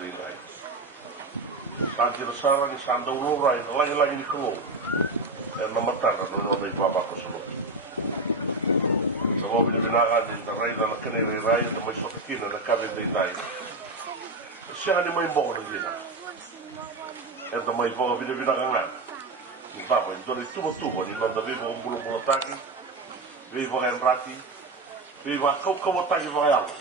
dei lai. Santi na sara ni sanda ulo rai, na lagi ni kalo. Na matana no dei baba ko sa loto. Sa mo binibinagan ni na rai na kene rai na may sotakina na kabe dei lai. Siya ni may mo na gina. Na may mo binibinagan nga. Ni baba, ito ni tubo ni nanda vivo ang bulo taki, vivo ang rati, vivo kau taki vayalo.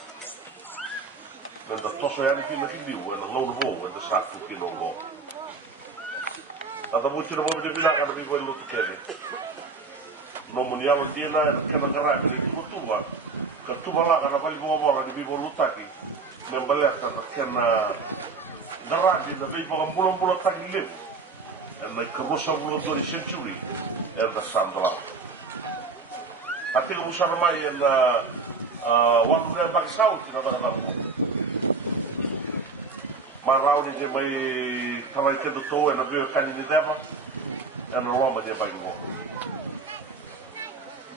Nanda toso yani kina kindiu, na ngau vo, na satu kinongo. Nada mucho na mo binibinagan na vivo ang luto kene. No munialo dina na kena ngarabi ni tubo, ka tubala na bali mo bola ni vivo lutaki, membaleta na kena ngarabi na vivo ang bulo taki levo. En ik karossa volodori century en da sandra. Ati ko busa na mai en wanu na bagsau tina da mo. Marau ni de mai tawai ke do to en abu kan ni deva en loma de bagwo.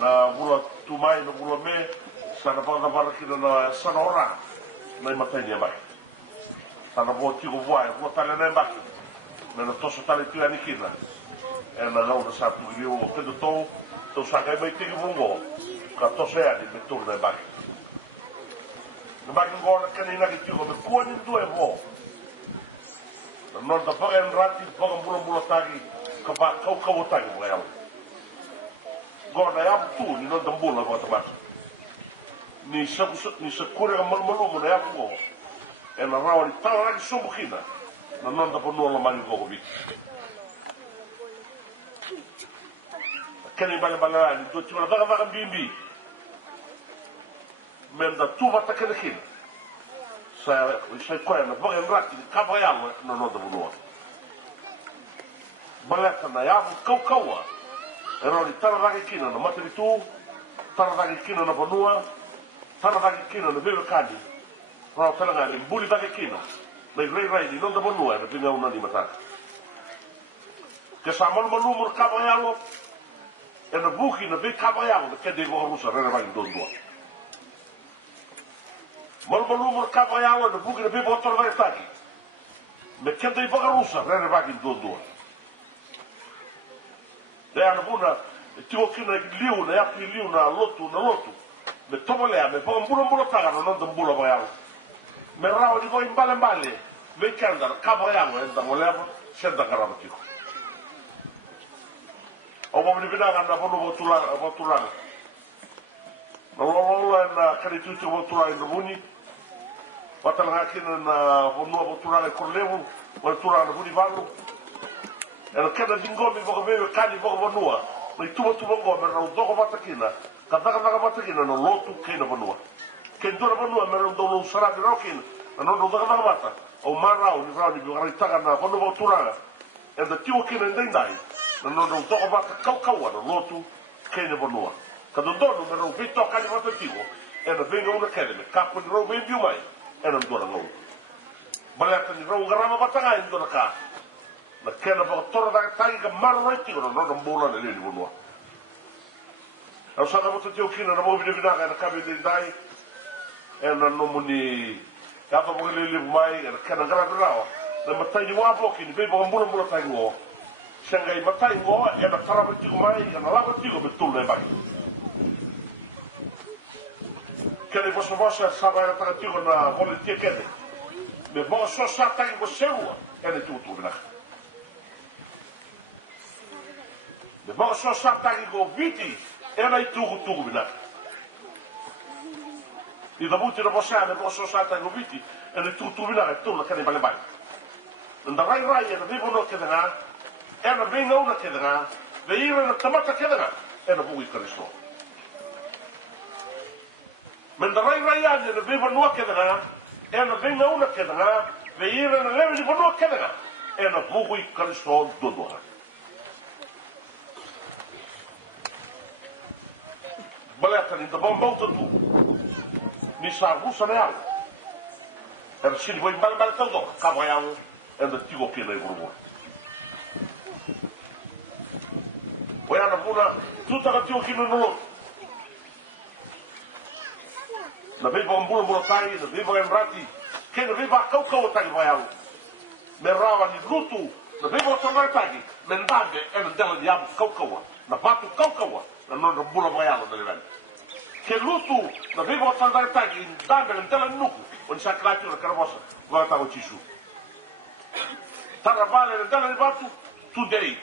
Na bula tu mai no bula me sana pa da baraki na sanora na matai ni bai. Sana bo ti go vai, bo tale na bai. Na toso tale tu ani kina e na lau na sapu i o te do to saka mai te vongo ka toso ani me to na ba na ba ngo na kani na ki tu me ko ni do e vo no da pa en rati pa bulo tagi ka ba kau tagi mo ya go na ya tu ni no da bulo ba ta ba ni sa kure mal mo na ya go e na rawa ni ta ki so bukina na nanda po nuola mani ko bi. Kani bala ni do tima daga bimbi. Menda tu vata kene kin. Sa ko na boga rati ka ba ya no nanda po nuola. Bala na ya kaua. Era ni tara daga kina na mate tu, tara daga kina na bonua, tara daga kina na bebe kadi. Ra tala ngani buli daga kina. Mai rai ni non da bonua na pinga una ni mata. Ke sa mal mur ka ba yalo. E na buki na be ka ba yalo ke de go rusa re vai do do. Mal mur ka ba yalo na buki na be botor vai taki. Me ke de go rusa re vai do do. De ana buna ti o kina liu na ya liu na lotu. Me tomole me po mbulo taga no non da mbulo ba yalo. Me rawo di go imbale. Vekanda kabayango en da moleva senda karamati. O mo ni bidanga na bono botula. No na kari tu botula in muni. Watal hakina na bono botula ko levu, botula na buni valu. Ela kada dingomi bo be kali bo bonua. Mai tu bongo me na do batakina. Kadaka batakina no lotu kena bonua. Kendora bonua me no do sara de rokin. No do daga bata. O marau ni rau ni biara taga na pono botura e da tiwo kina ndai na no no to ba kau na lotu kene bonua ka do no no vito ka ni mata tiwo e na venga una academy ka po ni ro ben biu mai e na do na no balata ni ro garama bataga e do na ka na kena ba tora da tai ka maru reti no no bola le ni bonua au sa na mata tiwo kina na mo bi na ka ka be ndai e na no muni ya fa mo le mai kana gara rawa na matai ni wa bloki ni be bo mbulo tai ngo senga i matai ngo e na tara ti mai na lava ti go betul le bai kele bo so saba ta ti go na vole ti kede me bo so sa ta go seua e ne tu na me bo so sa ta go viti e na tu na I da buti na bosane boso sata ngobiti e le tu bila e tu la kane bale bale. Nda rai e na vivo no kedena e na venga una kedena ve ira na tamata kedena e na bui kristo. Men da rai e na vivo no kedena e na venga una kedena ve ira na leve vivo no kedena e na bui kristo do. Baleta ni da bombon tu. Ni sa rusa na yao. Era sili voi mbal todo, kaba yao, e da tigo kina i grubo. Oia na puna, tuta ka tigo kina no. Na beiba mbula mbula tai, na beiba en rati, kena viva kau tagi vai au me rawa ni lutu na viva tona tagi me ndambe e na dela ni abu kau na batu kau na non bula vai au na levan ke lutu na viva tona tagi ndambe na dela nuku on sa klatu na karamosa vai ta o tisu tara vale na dela ni batu today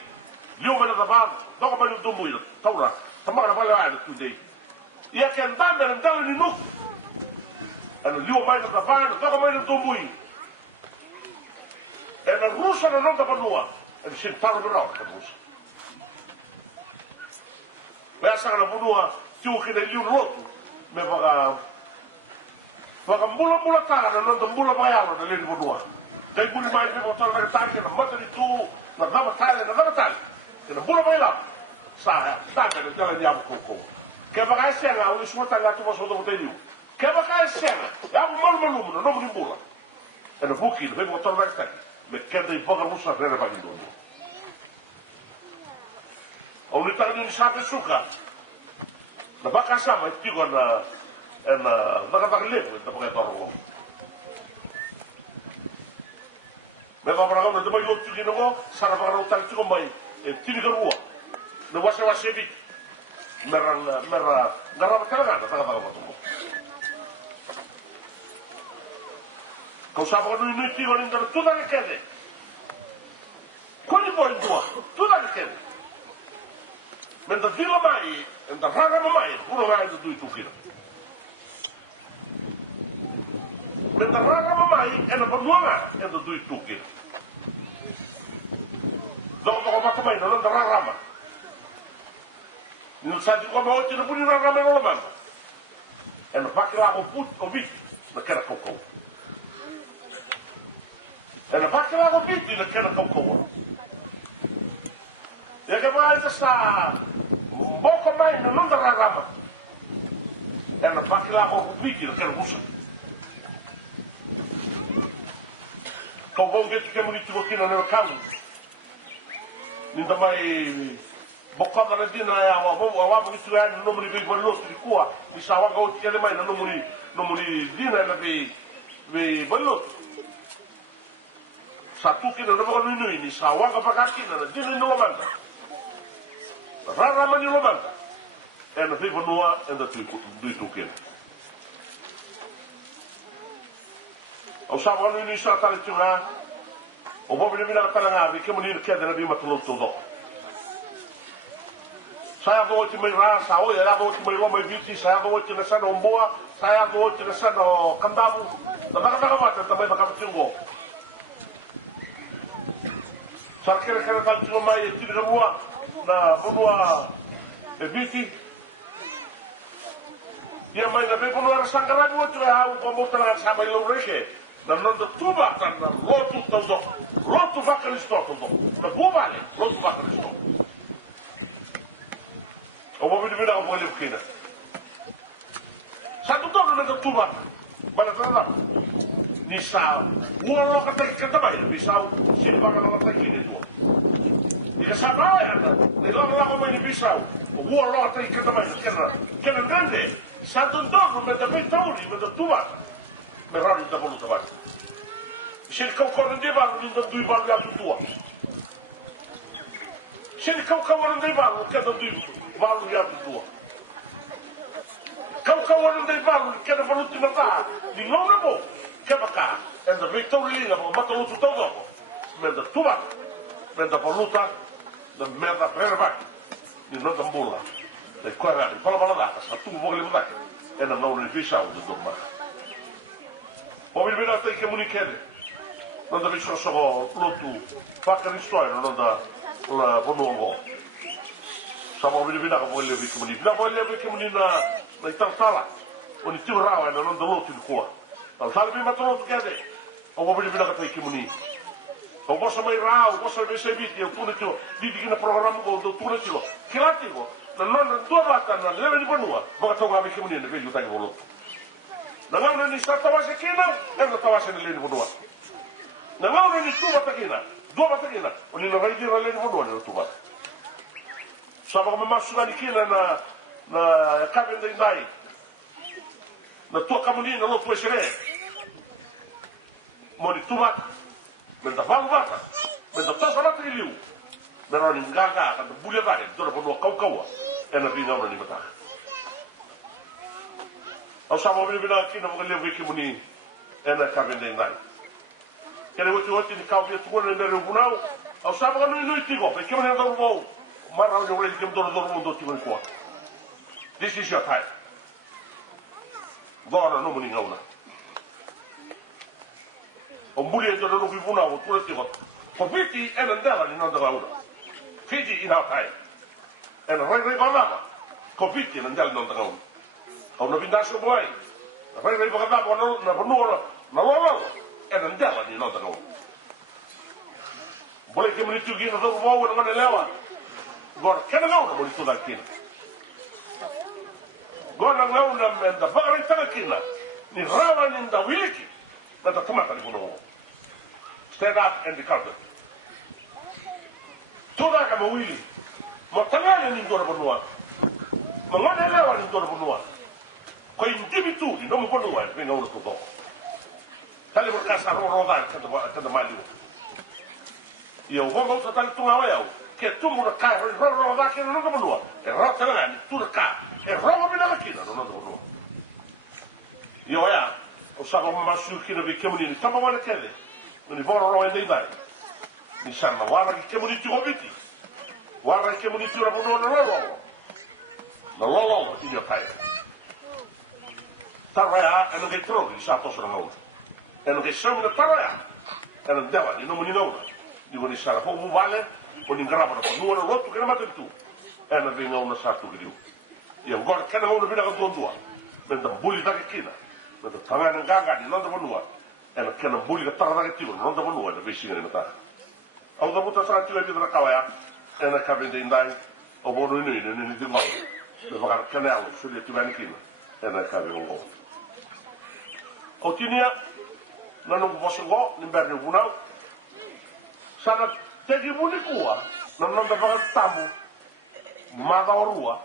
leo me na va dogo me no muira taura tamara vale ai today ia ke ndambe na dela ni nuku ana leo mai na va dogo me no mui e na rusa na non da panua e si parlo di roba la rusa beh sa na panua tiu che degli un roto me vaga mula tara na non da mula baialo da lì di panua dai buli mai me botar na taglia na mata di tu na dava taglia che na mula baialo sa taglia da della diamo coco che vaga sera un suo tagliato posso dopo te io che vaga sera ya un mal non mi mula e na buchi me botar na taglia me kenda i boga musa rere bagi dono. O ni tani ni sape suka. Na baka sama i tigo na baka levo na baka toro. Me va para gona de mai lotu ki no sara para utal tigo mai e tini ka rua. Na wase bi. Merra garra kala gana ta baka boto. Kau sabe que não tigo ainda tudo que quer. Quando foi tua, tudo que quer. Mas da vila mai, da raga mai, puro vai do tu kira. Mas da raga mai é na bonuanga, é do tu kira. Não mata mai, não da raga. Não sabe como é que não pode raga mais não manda. É na vaca lá o bicho, naquela cocô. E na vaca lá o bicho naquela cocô. E que mais está um pouco mais não da rama. E na vaca lá o bicho naquela russa. Então vamos ver que é bonito aqui no meu campo. Ainda mais bocada na dina é a bonito é no número de valores de cua. E sabe que o que ele mais no número dina é de valores. Satu kina na baka nui ni sawa ka baka kina na dini no manda. Rara mani no manda. E na fifa noa e na tu kina. Au sa wanu ni sa tali tunga. O bobi ni mina tala ngavi ke muni ke na bi matulu todo. Saya go ti mai ra sa o ya go ti mai lo mai viti saya go ti na sa no mboa saya go ti na sa no kandabu. Na baka mata tamai baka tingo. Sarkere kena tanto mai e tira rua na bonua e viti. Ia mai na bonua ra sangara do tu ha o bombo tala sa mai lo reke. Na non da tuba tan na lotu todo. Lotu va Cristo todo. Da bubale, lotu va Cristo. O bobi de vida o bole kina. Sa tu todo na da tuba. Bala tala. Ni sa uolo ka tai ka tabai ni sa silva ka la tai ni do ni ka sa ba ya ni la ko mai ni sa uolo ka tai ka tabai ke na grande sa tu do me da pe tauri me da tuba me rari da bolu tabai se ka ko ndi ba ni da dui ba ya tu tua se ka ko ndi ba ke da dui ba ya tu tua ka ndi ba ke da bolu ti ba ni no na bo Kebaka, en de victorie, dat we met de lucht tot op. Met de toebak, met de voluta, de merda verrebak. Die nooit een boel. De kwara, die vallen van de dag. Dat toen we willen en dan nou een vis zou de dom maken. Hoe wil je dat ik moet niet kennen? Dan de vis zo lutu, pakken in stoel, dan de la bonongo. Sama wil je dat we willen ik moet niet. Dat willen ik moet niet na tartala. Want die rauw en dan de lutu in koor. Al salvi matolo tukade. O bobi bila kata ikimuni. O bosa mai rao, bosa mai sebiti, o tune tio, di kina program go do tune tio. Kilati go. Na non do bata na leve ni bonua. Boka tonga be kimuni ne velu tani bolo. Na ngau ni sta tawase kina, e no tawase ne leni bonua. Na ngau ni tu bata kina, do bata kina. O ni no vai dire leni bonua ne tu bata. Saba ma masuga ni kina na kabende ndai. Na tua camunina não foi xeré. mo ni tumak men da valvata men da tasala triliu men ro ni ngaga ka bule vare do ro no kau ena vinga ona ni mata au sa mo bina ki na mo le wiki muni ena ka vende ngai kele woti ni kau pia tuko ne mere bunau au sa mo no tigo pe ki mo ne do mo mara o le ki mo do mundo ti mo ko this is your time gora no muni ngauna o mbuli do no vivuna o tu ti ko ko viti ena ndela ni no da ngauna fiji ina tai ena rei baba ko viti ena ndela no da ngauna au no vindaso boy rei baba no na bonora na lolo ena ndela ni no da ngauna bole ke muni tu gi no do wo na lewa gora kena ngauna muni tu da kina gona ngauna menda bagari takina ni rawa ni nda wiki na tatumata ni kuno stand up and the culture toda kama wili motangale ni ndora bonua mangone lewa ni ndora bonua ko individu ni no mo bonua venga uno to tale por casa roda kada maliu io vou tratar tu na eu que tu mo ka roda que no bonua e rota la ni tu ka e roba mina makina no no io ya o sabo masu kina bi kemuni ni tama wala kele ni voro ro ende dai ni sama wala ki kemuni ti hobiti wala ki kemuni ti rabu no no ti io kai taraya e no che trovi sa to sono no e no che sono da taraya e no deva di no muni no di con sala ho vale con in grava no no rotto che ma tu e no venga una sa tu che io gor kana ono bina ka tondua men da buli ta kina men da tanga na ganga ni londa bonua e na kana buli ka tara ka tiro londa bonua na visi ngene mata au da buta sa tiro bidra kawaya e na ka vende indai o bono ni ni di mo de vagar kana au su le tibani kina e na ka vengo o tinia na no posso go ni berne bunau sana tegi buni kuwa na londa vagar tamu mada orua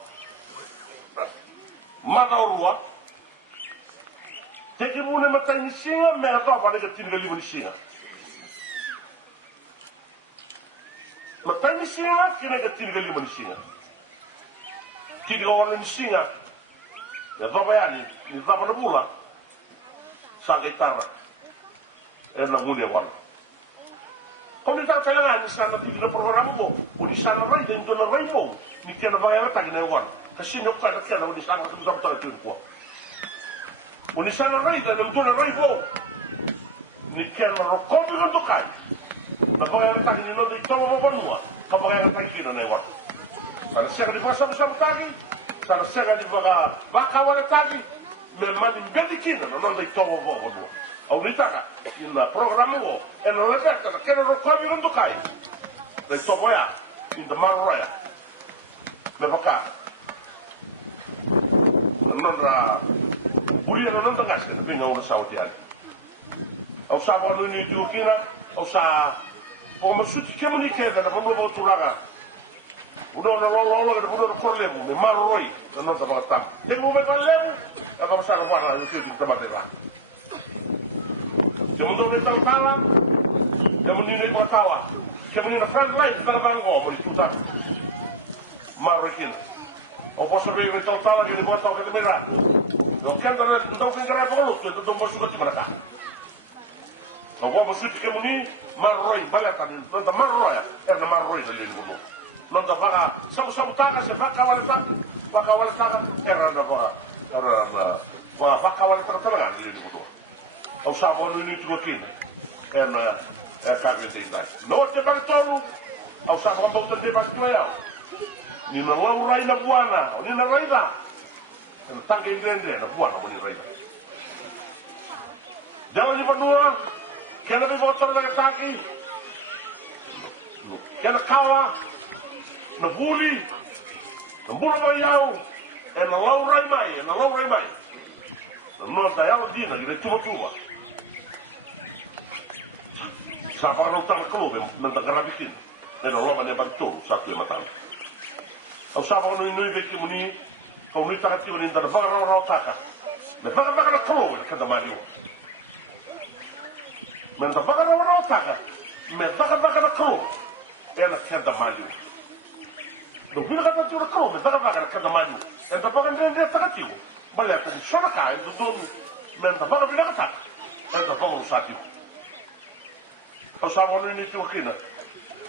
mata orua teki mune mata ni singa me ato apa ne tinga libu ni singa mata ni singa kina ka tinga libu ni singa tinga ona ni singa ya baba yani ni baba na bula sa guitarra e na mune wala komi ta tela ni sana tinga programa bo o ni sana rai dentro na rai bo ni kena vai ata ne wala kasi no ka kena o ni sana ka tusa mata tu ko o ni sana rai da no tona rai bo ni kena ro ko bi ndo kai na vai ata ni no di tomo mo bonua ka vai ata ki no ne wa sana sega di fasa sa mutagi sana sega di vaga wala tagi me mani ngadi kina no di tomo mo bonua au ni taka in programa wo e no le verta kena ro ko bi ndo kai dai tomo ya in the maroya me vaka non ra bulia non da gas ne pinga una sautian au sa bo ni tu kina au sa o ma suti ke moni ke da bo bo tu laga uno no lo que uno corre me marroi non da ba tam de mo me levu da ba sa guarda io ti da bateva se mo do ne tal pala de mo ni ne botawa ke mo ni na front line da ba ngo mo tu ta marroquina o posso ver il totale che ne può toccare di mera lo che andare non finirà per lo tutto non posso che ti marca lo uomo su che muni marroi balata non da marroia è una marroi del linguo non da vaga sabu taga se vaca wala taga era da vaga era vaca wala taga del linguo o sabo no ni tu aqui é na é carne de indai no te bartolo o sabo quando te de bartolo ni na lau rai na buana, o ni na rai da. Na tanga ingrende na buana mo ni rai da. Jalan ni panua, kena bi votor na taki. Kena kawa, na buli, na bula ba yau, e na lau rai mai, na lau rai mai. Na no da yau dina, ni tuba. Sa pa no tanga klobe, na da garabikin. E na loba ne bartolo, sa tu e matalo. Au sabo no inu veki muni ko ni taka ti ni da vaga ro taka me vaga na krowe ka da mario men da vaga ro taka me vaga na kro ela kenda maliu do vira ka tio kro me vaga na kenda maliu e da vaga ndende taka tio bale ta ni shona ka do do men da vaga vira ka taka e da vaga usati o sa vonu ni tio kina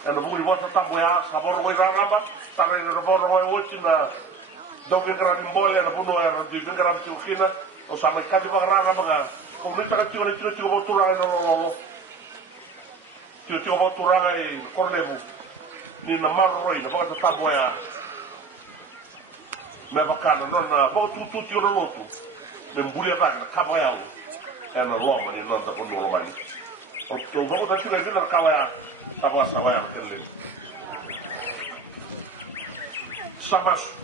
e no buri vota tabuya sa bono wai ramba sa re no bono wai wotina do vingra ni mbole na bono era di vingra tio kina o sa mai ka di vaga ramba ko ni taka tio botura no lo tio botura e korlevu ni na marroi na baka taboya me bakana non bo tu tio lotu me mbulia na kaboya e na loma ni non da kono mani o to bo da tio na kaboya taboya sabaya kelle sabas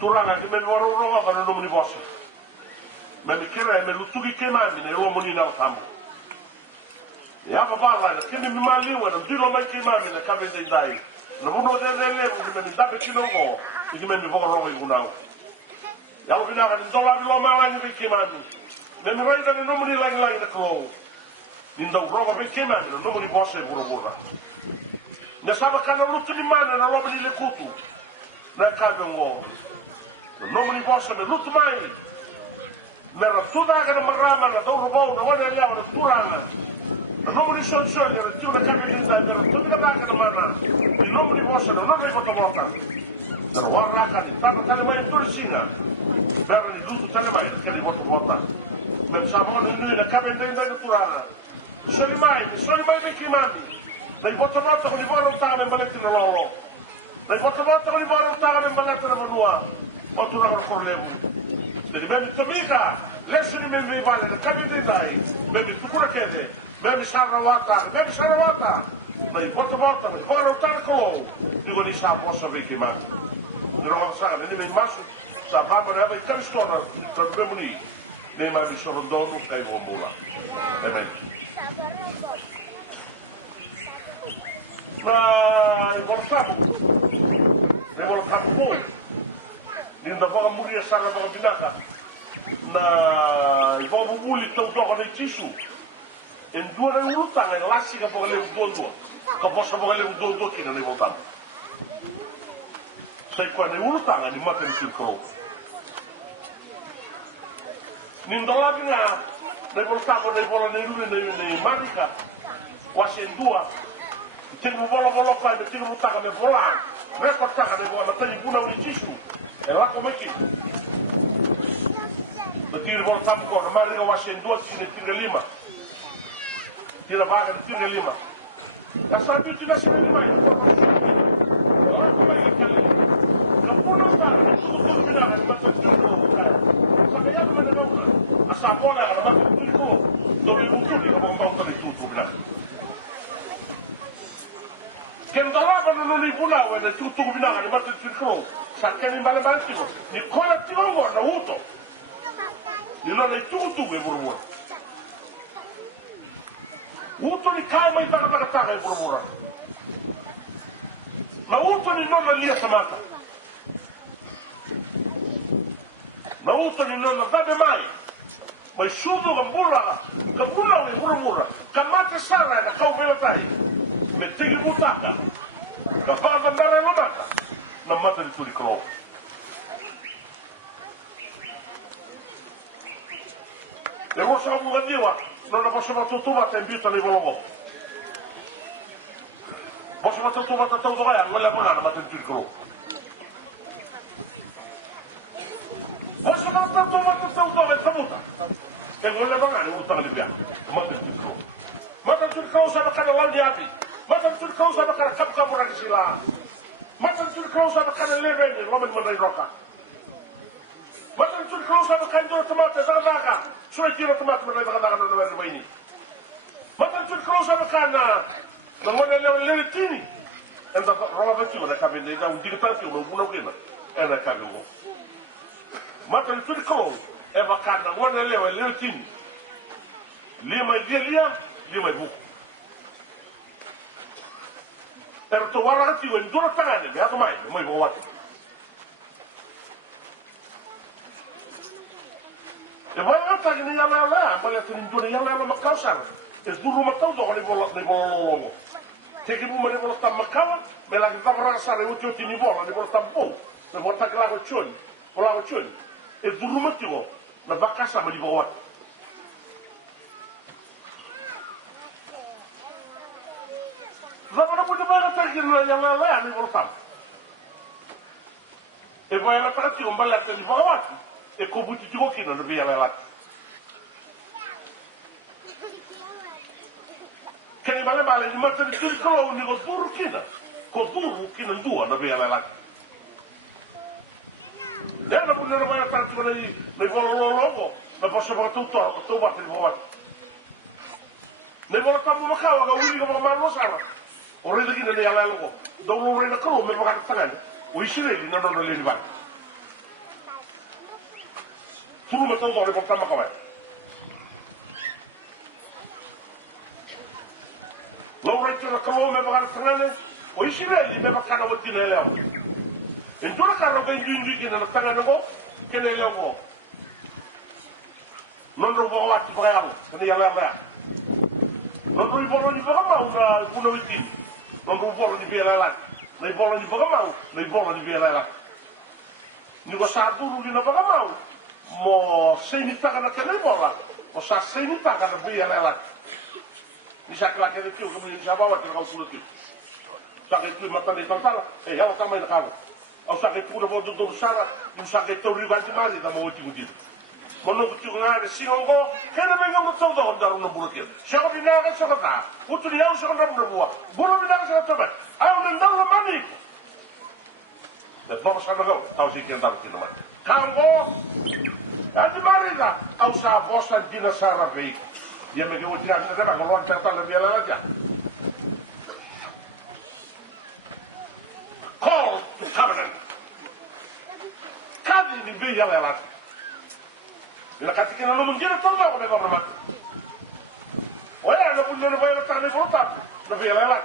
turanga que me voro roba para no monibosse me kera me lutugi kemami ne lo moni na tambo ya baba la che mi mali wa non dilo mai kemami na kabe dai no buno de le me mi dabe kino go che me voro roba igunao ya lo bina kan dola lo ma ni kemami me mi raida no moni la na klo nindo roba be kemami no moni bosse buro buro ne saba kana lutu ni mana na lo bili le kutu na kabe ngo no moni bosse me lutu mai mera tuda kana marama na do robo na wana leo na turanga no moni so na tiu na kabe dinda mera tuda kana mana ni no moni bosse no vai botar bota na wara kana tata kana mai tursinga mera ni lutu kana mai kana bota me sabon ni na kabe dinda na turanga soli mai me kimami dai bota bota con i voro ta me balletti na lolo dai bota bota con i voro ta me balletti na vanua o turanga korlevu Deci memi tomica, lesuni memi vale, na kabidi dai, memi tukura kede, memi sarawata, na i bota, na i vora utara kolo, digo ni sa bossa veki ma. Ni ronga saga, ni memi masu, sa vama reva i karistora, ta bemuni, ne ma mi sorondonu kai vombula. Amen. Na i vora tabu po. Ni nda vaga muri a sanga vaga binaka na i vaga bubuli tau toka nei tisu en dua rei urutanga e lasi ka vaga levu dua ka posa vaga levu dua kina nei voltana sai kua nei urutanga ni mata ni kirkoro ni nda labi nga nei voltama nei vola nei rune nei marika wasi en dua tingu vola kai me tingu mutaka me vola rekod taka nei vola matani buna uni tisu e la come chi la tira vol tam ko ma riga wasen do ci ne tira lima tira vaga ne tira lima la sabi ti la se lima ora come che calli la puno sta tutto bina ma ta tutto sabe ya come no a sapone la ma tutto dove buttuni come un botto di tutto bina che non li punava e tutto bina ma ta tutto sakeni mbale tiko ni kola tiko ngo na uto ni lo le tutu e burumura uto ni kai mai taka e burumura na uto ni non lia samata na uto ni non vabe mai sudu gambura e burumura kamate sara na kau velotai me tigi butaka ka fava mbere lo mata na mata di turi kro e mo sa mu gandiwa non la posso mettere tu mata in biuta nei vologo posso mettere tu mata tau doga wala bona mata di turi kro posso mettere tu mata tau doga tabuta e wala bona ni utang libya mata di turi kro mata di turi kro sa kana landi abi mata di turi kro sa kana kapka muragi sila matan tur kausa ba kana leveni roman man roka matan tur kausa ba kan do tomate zaraga so tiro tomate man daga no wer wayni matan tur kausa ba kana no mo le tini en da roba ba tiro da kabinde da un digita tiro no buno kena en da kabingo matan tur kausa e ba kana mo le tini lima lima bu to wara ti wen dura tangane me ato mai bo wat e vai ata ni yala la ma le tin dura yala la makausar e duru matau do ni bola teki muma ni bola tamakawa me la ki tavara sare uti uti ni bola ni bola tampo me bola takla ko choni bola ko choni e duru matio na vakasa ma di bola Zama punya banyak terjadi yang lain ni bola tam e vai la tratti un bella di bola e kobuti giochi non via la che ne vale male di mettere il collo ni con turchina con turchina due non via la nella buona vai a tratti con nei volo logo ma posso fare tutto parte di bola ne vola tamu makawa ga uli ga ma lo sara o rede ki ne yala logo do lo rede ko me ba ka tangane o isireli non le ni va Sulu matau do le portama kawa. Lo reto na kawo me ba tangane o isireli me ba kana woti ne leo. En tora ka ro ga indu ki na tangane go ke ne leo go. Non ro bo wati ba ya ne yala ba. Non ro bo ni ba ma una witi. Non ro bo ni be la. Nei bo ni ba ma, nei bo ni be la. Ni go sa duru ni na ba ma. Mo sei taka na kene bola o sa sei taka na bia lela ni sa kla kene tiu ko ni sa bawa ke ka sulu tiu sa ke tu mata ni tantala e ya ka mai na ka o sa ke pura bo do sara ni sa ke to rival di mali da mo ti muti mo no tiu na de singo kene me ngam to do ndar no buloke sa ko bina ga sa ka utu ni ya sa ko ndar no buwa bolo bina ga sa to ba au na ndar no mani de vamos a go tau si ke ndar ki no mani kango Adi marida au sa bosta dina sara vei. Ia me go tira na ba go lonta ta la via la ja. Call to covenant. Kadi ni via la. La katika na lo ngira to la ko ne ma. Oya na bunne vai la tarne volta. Na via la.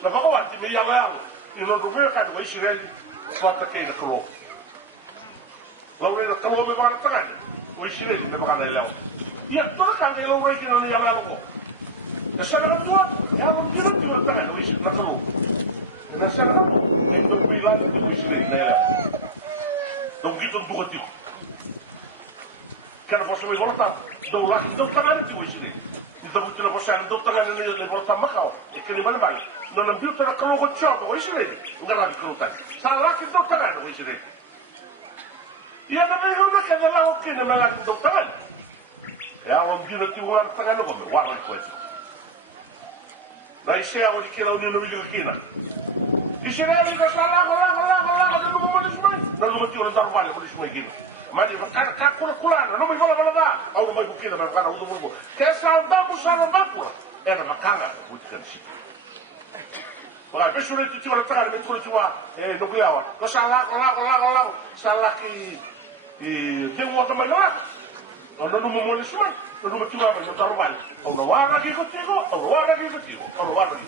Na va ko ati me ya la. Ino do via ka do Israeli. Fata ke na kolo. Laure na kalo me vara tangane o Israeli me vara leo ia toda ka le laure ki no ia la ko e sa na tua ia lo tira ti vara tangane o Israeli na kalo na sa na tua e do bila ti o Israeli na leo do gito do gito kana fosse me volta do la do tangane ti o Israeli ni do butina fosse do tangane le volta makao e che ne vale vale non ambiu te na kalo ko chota o Israeli ngara di kalo tani sa la ki do tangane o Israeli ia na me hona ka la o ke na mala ki do tangane e a o mbina ti o ar tangane ko me wala ko eti na ise a o di kela o ni no vili kina Israeli ka sala la no mo mo dismai na no ti o ndar vale ko dismai kina ma di ka kula no me vola da au no mai ko kina ma ka o do mo ke sa da mo sa no bakula era makanga o ti kan si Ora, penso che ti vuole trarre metro di qua e nongliava. Lo sa la sa la che che un modo migliore. Non mo mo su mai, non mo ti va bene, non vale. O no guarda che contigo, o guarda che contigo, o guarda che.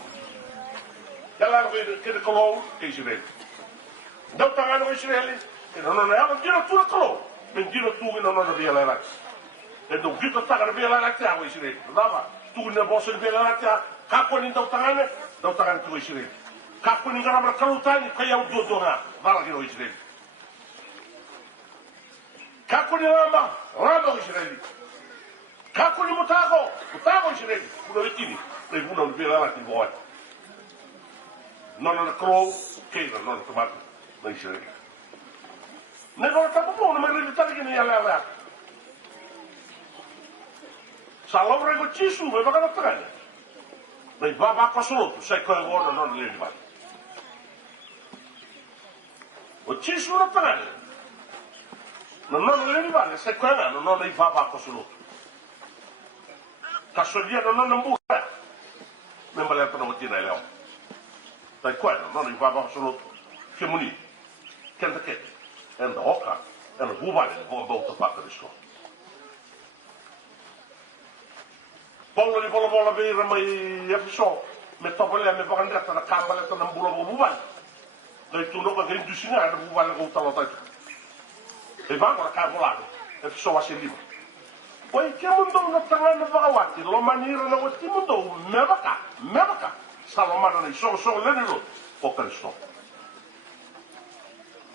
Ya la che de colou che si vede. Non pagano Israele, e non è un giro tu la colou. Men giro tu che non ho via la. E non giro sta via la a Israele. Dava tu ne bosse via la kako ni do tangan tu Israel. Kako ni ngara kalutani kaya udo dona vala ki Israel. Kako ni lama Israel. Kako ni mutago Israel. Kuno itini, le buno ni bela la ti boa. Non na crow, che non tomato na Israel. Ne go ta mo no me ri ta ki ni ala. Salomre go chisu me va ka tangane. Dai baba kasolotu sai ko ngona non le ba o ci sono tangane non le ba sai ko ngana non le baba kasolotu kasolia non mbuga membale to no tina leo dai ko non le baba kasolotu che muni kenda ke enda oka enda bubale bo bo to pakka disko Polo ni polo beira mai episo me topole me bagandata na kambale to na mbulo bubal dai tu no ka grindu singa na bubal ko talo tai e va ora ka volado episo wa se libro Oi ke mundo na tanga na wakawati lo manira na wati mundo mevaka salomana na so lenilo o Kristo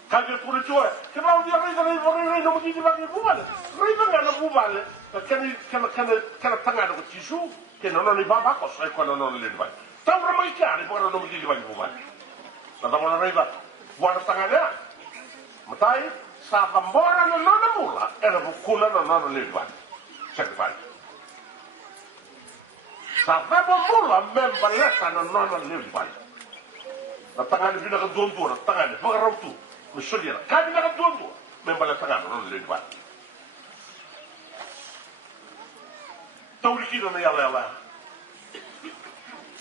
kage pure choe ke na dia rei no mudi bagi bubale rei na bubale kana tanga na tisu ke no ni baba ko sai ko no le vai tawra mai chiari poi no mudi bagi bubale na tamo rei va buona tanga ya matai sa bambora no mula era bukula no le vai sacrifice sa mula memba lesa no le vai na tanga ni bina ka donto na tanga ni fa rautu Misalnya, kami nak tuan membalas tangan orang lepas. Tahu kita ni yala.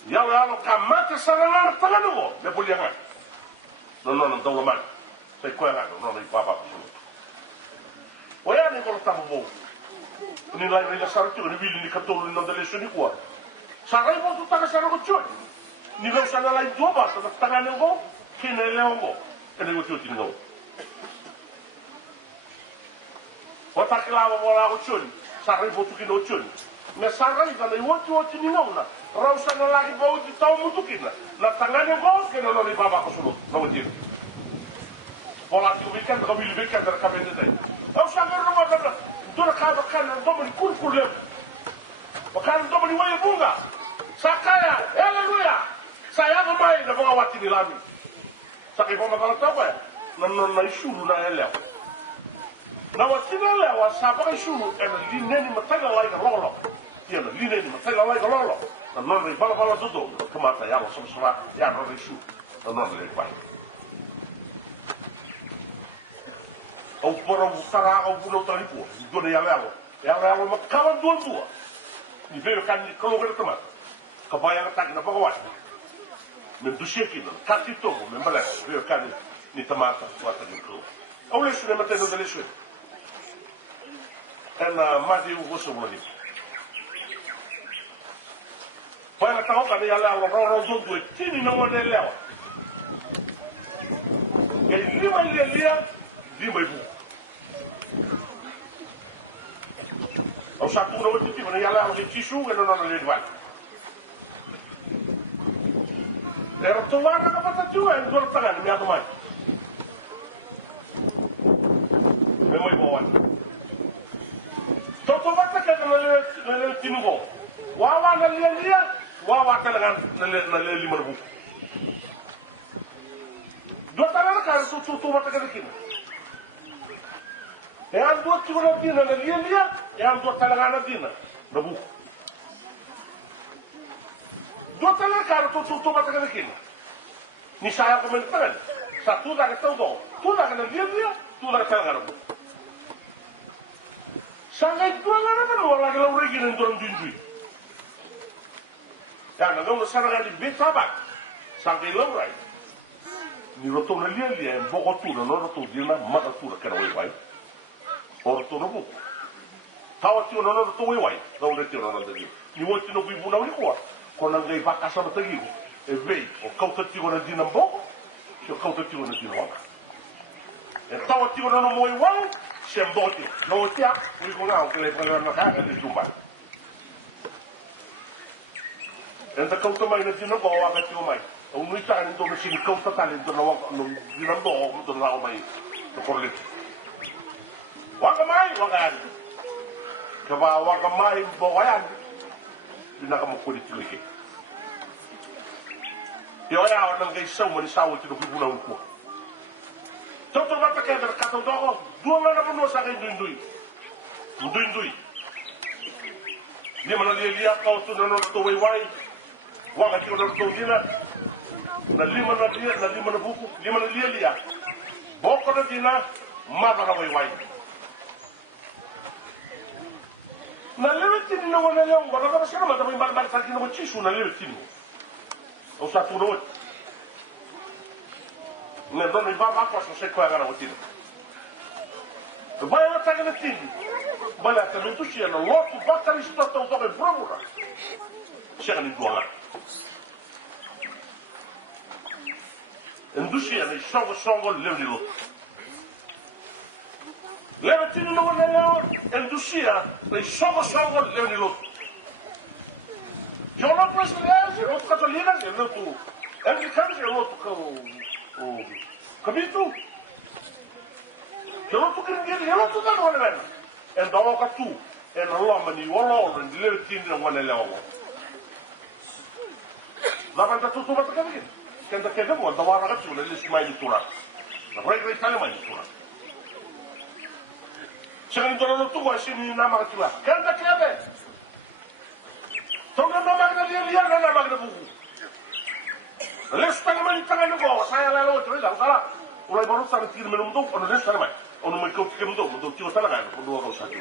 Yala kamat serangan tangan tu, dia boleh angkat. Non tahu mana. Saya kau angkat, non ni bapa semua. Wah ni kalau tahu boh. Ni lain sarang tu, ni bilik ni katol ni nampak lesu ni kuat. Sarang pun tu tangan sarang kecil. Ni kalau sana lain dua bahasa, tangan yang kau, kena yang kau. Kena ikut tinggal. Otak lawa bola ucun, sarai botukin ucun. Me sarai kana ikut tinggal na. Rausa na lagi bau di tahu mutukin na. Na tangannya kau kena noli baba kau suruh, kau jir. Bola diubikan, kau bilikkan dari kabinet ini. Rausa nggak rumah kana. Dua kali kana domani kur lem. Bukan domani waya bunga. Sakaya, haleluya. Saya bermain na mengawati di lami. Sakit pun bakal tahu ya, na isuru na elok. Na watina lewa siapa isuru, linen ni matanya lagi lolo, iya na linen ni matanya lagi lolo. Na non bala tudo, kemata ya Allah sama ya non isuru, na non lepas. Au porong utara au bulan talipu, dua ya lewa makawan dua. Ni veo kan ni kalau kita teman, kebayang tak na pagawat. Mendusikin, katito, membalas, veo kan ni tamata, wata ni kru. Au lesu ne matendo de lesu. Na madi u goso moni. Pai na tahu kan ya la ro do tini no ne lewa. Ke lima lia lima ibu. Au satu no titi na ya la o tisu no le dwal. Era tuana na pata tua en dor tangan mi atomai. Me moi boan. Toto bata ka na le tinugo. Wawa na lia, wawa ka na le lima bu. Do tangan ka tu bata ka kina. E an do tu na dina na lia, e an do tangan na dina na bu. Dua tangan cara tu bata ka kina. Ni saya komentar. Satu dah kata tu, tu dah kena dia, tu dah kata ngaruh. Sangat dua ngaruh kan orang kalau orang gini dorang junjui. Ya, nak orang sekarang di betabak, sangat laurai. Ni roto na lia, bokotu na roto dia na mata tu nak kena wei. Roto na bu. Tahu tu na roto wei, tahu dia na roto dia. Ni waktu tu ibu na wei kuat. Kau nak gay bakas sama tegi. Vei, o kau tatigo na dinambo, se o kau tatigo na dinambo. E tau atigo na no moi wang, se mboti. No tia, ui ko ngau ke le pangana na kaka ni tumba. E ta kau tamai na dinambo o aga tio mai. O nui ta ni do na sini kau tatali do na wang no dinambo o do na o mai. To korle. Wanga mai, wanga ani. Ka ba wanga mai bo wayan. Dina ka mo kuli tilike. Yo ya orang gay são mani sawo ti do buna unko. Toto bata ke der kato do do na na no sa gay ndui. Ni mana lia kau tu na no to wai. Wa ga ti no to dina. Na lima na buku, lima na lia. Boko na dina ma ba wai. Na leweti ni no na leo, ba ga sa ma da ba sa ki no chi su na leweti ni. O satu road. Ne dona baba pa so se ko agora rotina. Vai na taga na tindi. Vai na taga tu sia no lotu bakari sta to to bromura. Chega ni doa. Indusia ni songo levni lo. leva tini no le leo endusia nei sogo leo ni lotu yo lo presidente lo católica je lotu anglican je lotu o cabitu yo lotu que yo lotu da no le en do ka tu en lo mani wolo ni leva tini no le leo la banda tu ba ka ke kenda ke mo da wara ka tu le ismaili tura la rei tale mai tura Jangan terlalu tua sini nama tua. Kan tak kebe. Tunggu nama kita lihat nama kita buku. Les tangan tangan itu saya lalu itu tidak salah. Ulai baru saya tir minum tu, orang les tangan. Orang mereka kirim tu, untuk tiga tangan kan, untuk orang sahaja.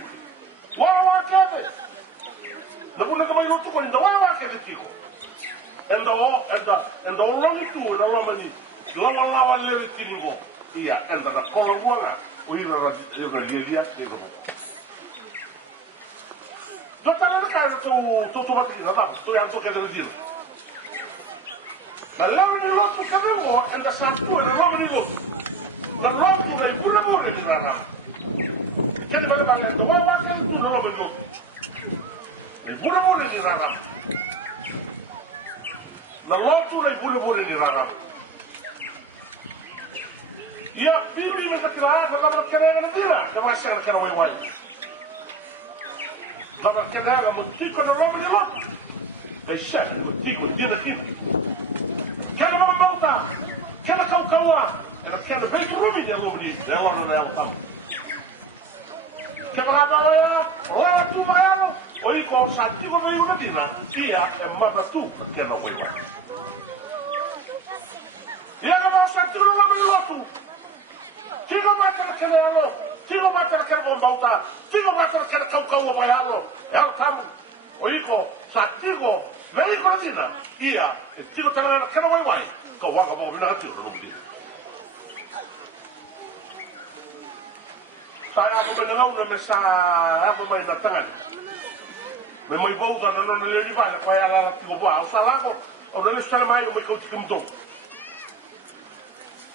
Wah kebe. Namun nak main itu kau indah wah kebe tigo. Enda orang itu, orang mani, lawan lewat tiningo. Iya, enda nak kolong buanga. Uira lia ni robo. Dota na ka tu bati na dam, tu yang tu ke de dir. Na lawa ni lotu ka mo enda satu na lawa ni lotu. Na lotu dai pura more ni rara. Ke de bale ndo wa ke tu na lawa ni lotu. Ni pura more ni rara. Na lotu dai pura more ni rara. Ya, bibi me sakira, la barkana na dira, ka ma sa ka wai wai. La barkana ga mutiko na romo ni lot. Ai sha, mutiko dina kin. Kana ma mauta, kana kaukawa, era kana beit rumi ni romo ni, ya Allah na ya tam. Kana ba ya, o tu ba ya, o I ko sa ti ko mai una dina, ia e ma ba tu kana wai wai. Ia ga ma sa ti ko romo ni lotu. Tigo matar kenelo, tigo matar kenelo bauta, tigo matar kenelo kau bayalo. Ya tamu, oiko, sa tigo, veiko dina. Ia, tigo tangan kenelo wai. Kau wanga mau bina tigo no mudi. Saya aku menengau na mesa, aku main tangan. Me mai bauta na no le rival, ko ya la tigo ba, o salako, o le stale mai o me kau tikum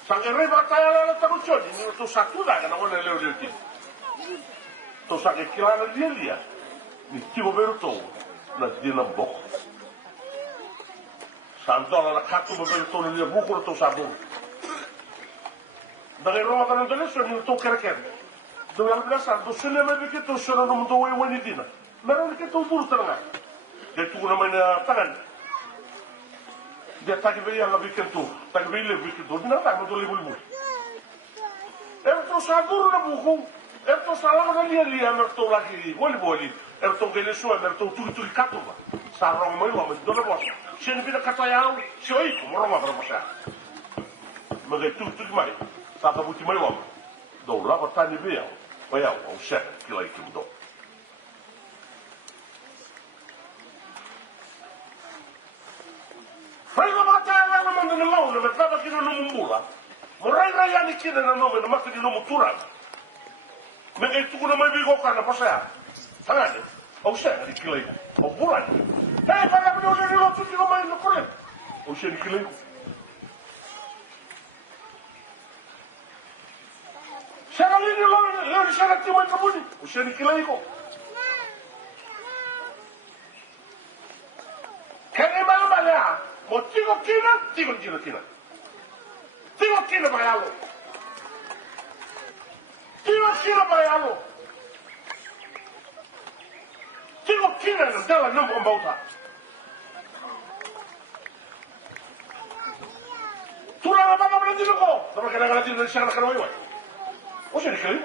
Sangere batalla la taruccioni, non tu sa tu daga, non le leo ti. Tu sa che kilana di Elia, mi tivo vero tu, na dina bok. Sandola la cazzo mo vero tu nel buco tu sa bu. Daga Roma da non le sono tu kerken. Dove alla sa do sele me che tu sono non do we dina. Ma non che tu burtana. Che tu na mana tangan. Dia tak beli yang lebih kentu, tak beli lebih kentu. Bina tak betul lebih lebih. Erto sabur na buku, erto salah na lia merto lagi, boli. Erto gele suai, erto tu katuba. Sarong mai lo, do na bos. Sini bina kata yang, sioi ko moroma para masa. Magai tu mai, sa ka buti mai lo. Do la batani bia. Oya, o set kila itu do. Prima matala na manda na launa, me traba kino no mumbula. Morai ani kina na nome, na maka di no mutura. Me ngai tuku na mai bigo ka na pasaya. Tangane, au sena di kilai, au burani. Hei, para puni o jeni lotu kino mai no kore. Au sena di kilai. Sena lini loni sena ti mai kabuni. Au sena di kilai ko. Kene mama lea. O tigo kina. Tigo kina bayalo. Tigo kina na dela nambo mbauta. Tura na baba bala dino ko. Dama kana kana dino shana kana wai. O sheni kali.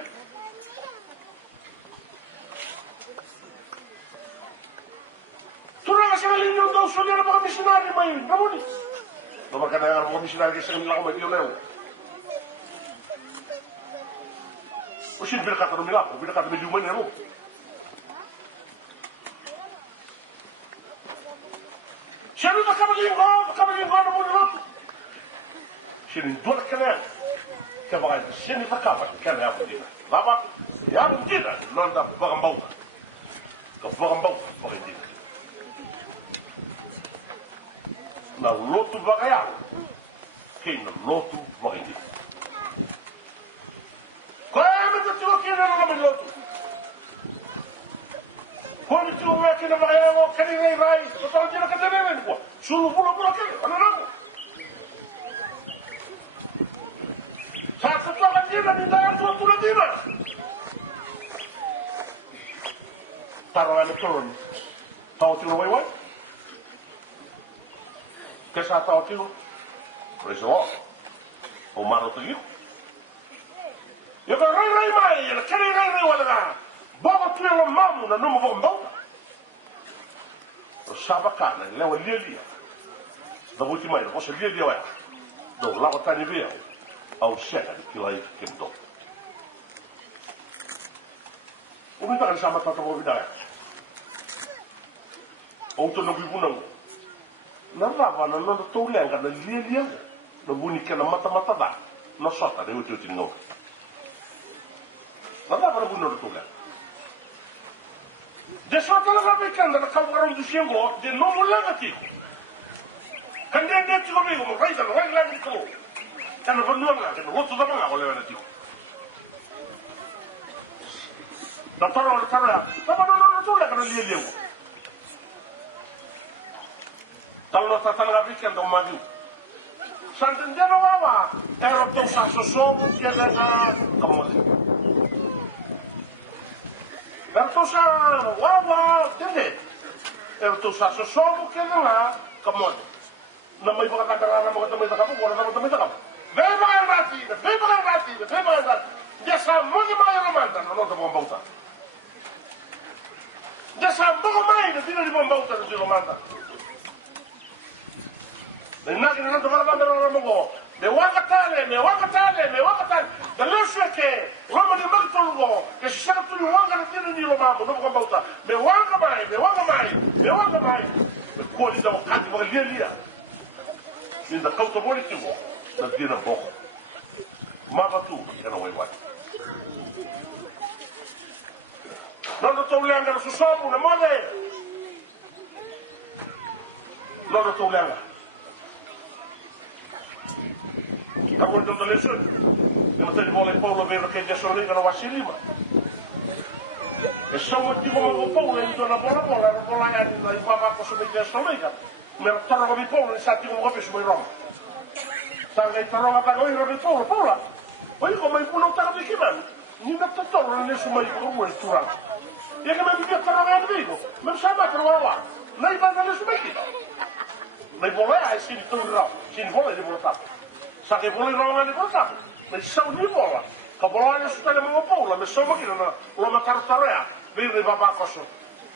Tura na shana linyo do so na baba missionary mai. Namoni. Dama kana kana baba missionary ke shana la mai dio leo. O sheni bira kata no milako, bira kata me diumani no. Shani da kama no mo no. Shini dua kena, kebaya shini fakapa kena ya budi. Lama ya budi na nanda bagambau, bagambau budi. Na lotu bagaya, kena lotu budi. Kau yang macam tu lo que no me lo Koni tu me que na vai o que ni vai, o to tira que te ven ko. Sulu pulo pulo que, ana na. Sa ka to ka tira ni da to pulo tira. Taro ana ton. Tao tiro vai. Que sa tao tiro? Pois ó. O maro to yo. Yo ka rai mai, ele que rai wala ga. Boga tiro mamu na no mo mbauta. O sabakana le o lielia. Da buti mai, o se lielia wa. Do la o tani via. Au seka di kilai kendo. O mi taka sama tata mo vidai. O to no bibuna. Na lava na no to lenga na lielia. No buni kana mata da. No sota de o tuti no. Na lava na buni no to lenga. De sota la vicenda da cavaro di scengo de non mulanga ti. Kande de ti come come fai da vai la di co. Tanto non nulla che non da manga con le ti. Da toro la tara. Ma non tu la che non gli levo. Tallo sta la vicenda un magi. Sant'Angelo va era to sasso so che da come Ertosa wawa dende. Ertosa sosobu kena kamon. Namai baka kadara mo tamay takapo, wala mo tamay takapo. Beba rati. Desa mo ni mai romanta, no to bombauta. Desa mo mai de dino di bombauta de romanta. Na que no to bala bala mo. Me wakatale. Da lusu che Roma di Martolgo, che si sa tu wanga di ni Roma, no ko bauta. Me wanga mai. Me koli da wakati mo lia. Min da kauto boli tivo. Da dina boko. Mama tu, era wai. Non to ulanga su somu na mode. Non to ulanga. Ako ito lesson. Yung tayo mo lang Paulo pero kaya sorry ka na wasilima. E sa mo di mo mo Paulo ito na bola yan na ibaba ko sa mga sorry ka. Meron taro kami Paulo sa ating mga kapis mo yung Sangay taro ka tayo yung Paulo. Oy, kung may punaw tayo kiman, hindi nagtotoro na sumay ko mo yung turang. Yan ka may bigyan taro ka yung bigo. Magsama ka nawawa. Na iba na sumay kita. Na ibola ay sinituro. Sinibola di bola tapo. Sakit boleh orang ni berapa? Mesau ni bola. Kabola ni sudah lama bola. Mesau macam mana? Lama taruh ya. Beri bapa koso.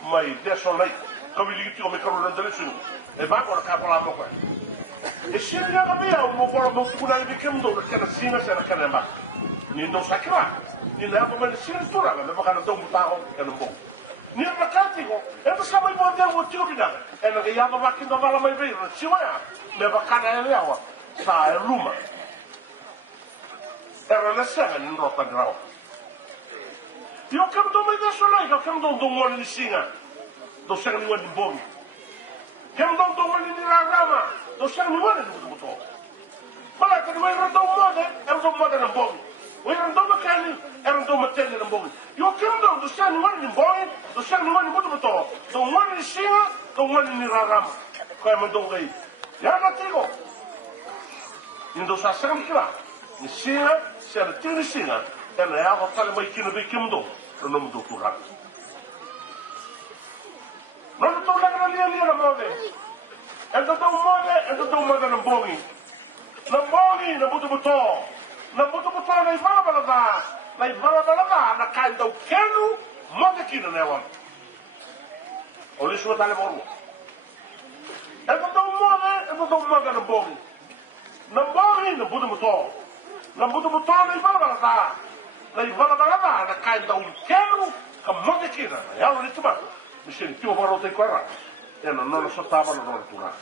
Mai desolai. Kami lagi tu kami karunan dari sini. Bapa orang kabola mau kau. Sini yang kami ya. Mau bola mau tu nak bikin tu. Kena singa saya kena mak. Ni ndo sakra. Ni nak kau sini tu lah. Lepas kena tu mutahon kena bom. Ni nak kati ko. Itu sama ibu dia mau tiup dah. Enak ya bapa kita malam mai beri. Siapa ya? Lepas kena dia awak. Sa ruma. Era na sanga ni rota grau. Io kam do mai da solai, io kam do ngol ni singa. Do sanga ni wani bom. Kam do ngol ni rama. Do sanga ni wani ni buto. Mala ka ni ro do mode, era do mode na bom. Oi ro do makani, era do matele na bom. Io kam do sanga ni wani ni bom, do sanga ni wani buto. Do ngol ni singa, do ngol ni rama. Ko ma do gai. Ya na tigo. Indo sa sam kira. Ni singa, se ala tiri singa, ela é a tale mai kina be kimdo, no nome do Turan. Não tô lá na mode. Endo do mode na bongi. Na bongi, na buto na ivala bala na kai do kenu, mode kina ne wan. Oli sua tale borgo. Endo do mode na bongi. Na bongi, na buto na ivala bala na kai do kenu, ka mode kina. Ya oli tuba. Misheni tio baro te kwara. Ena non so tava no Turan.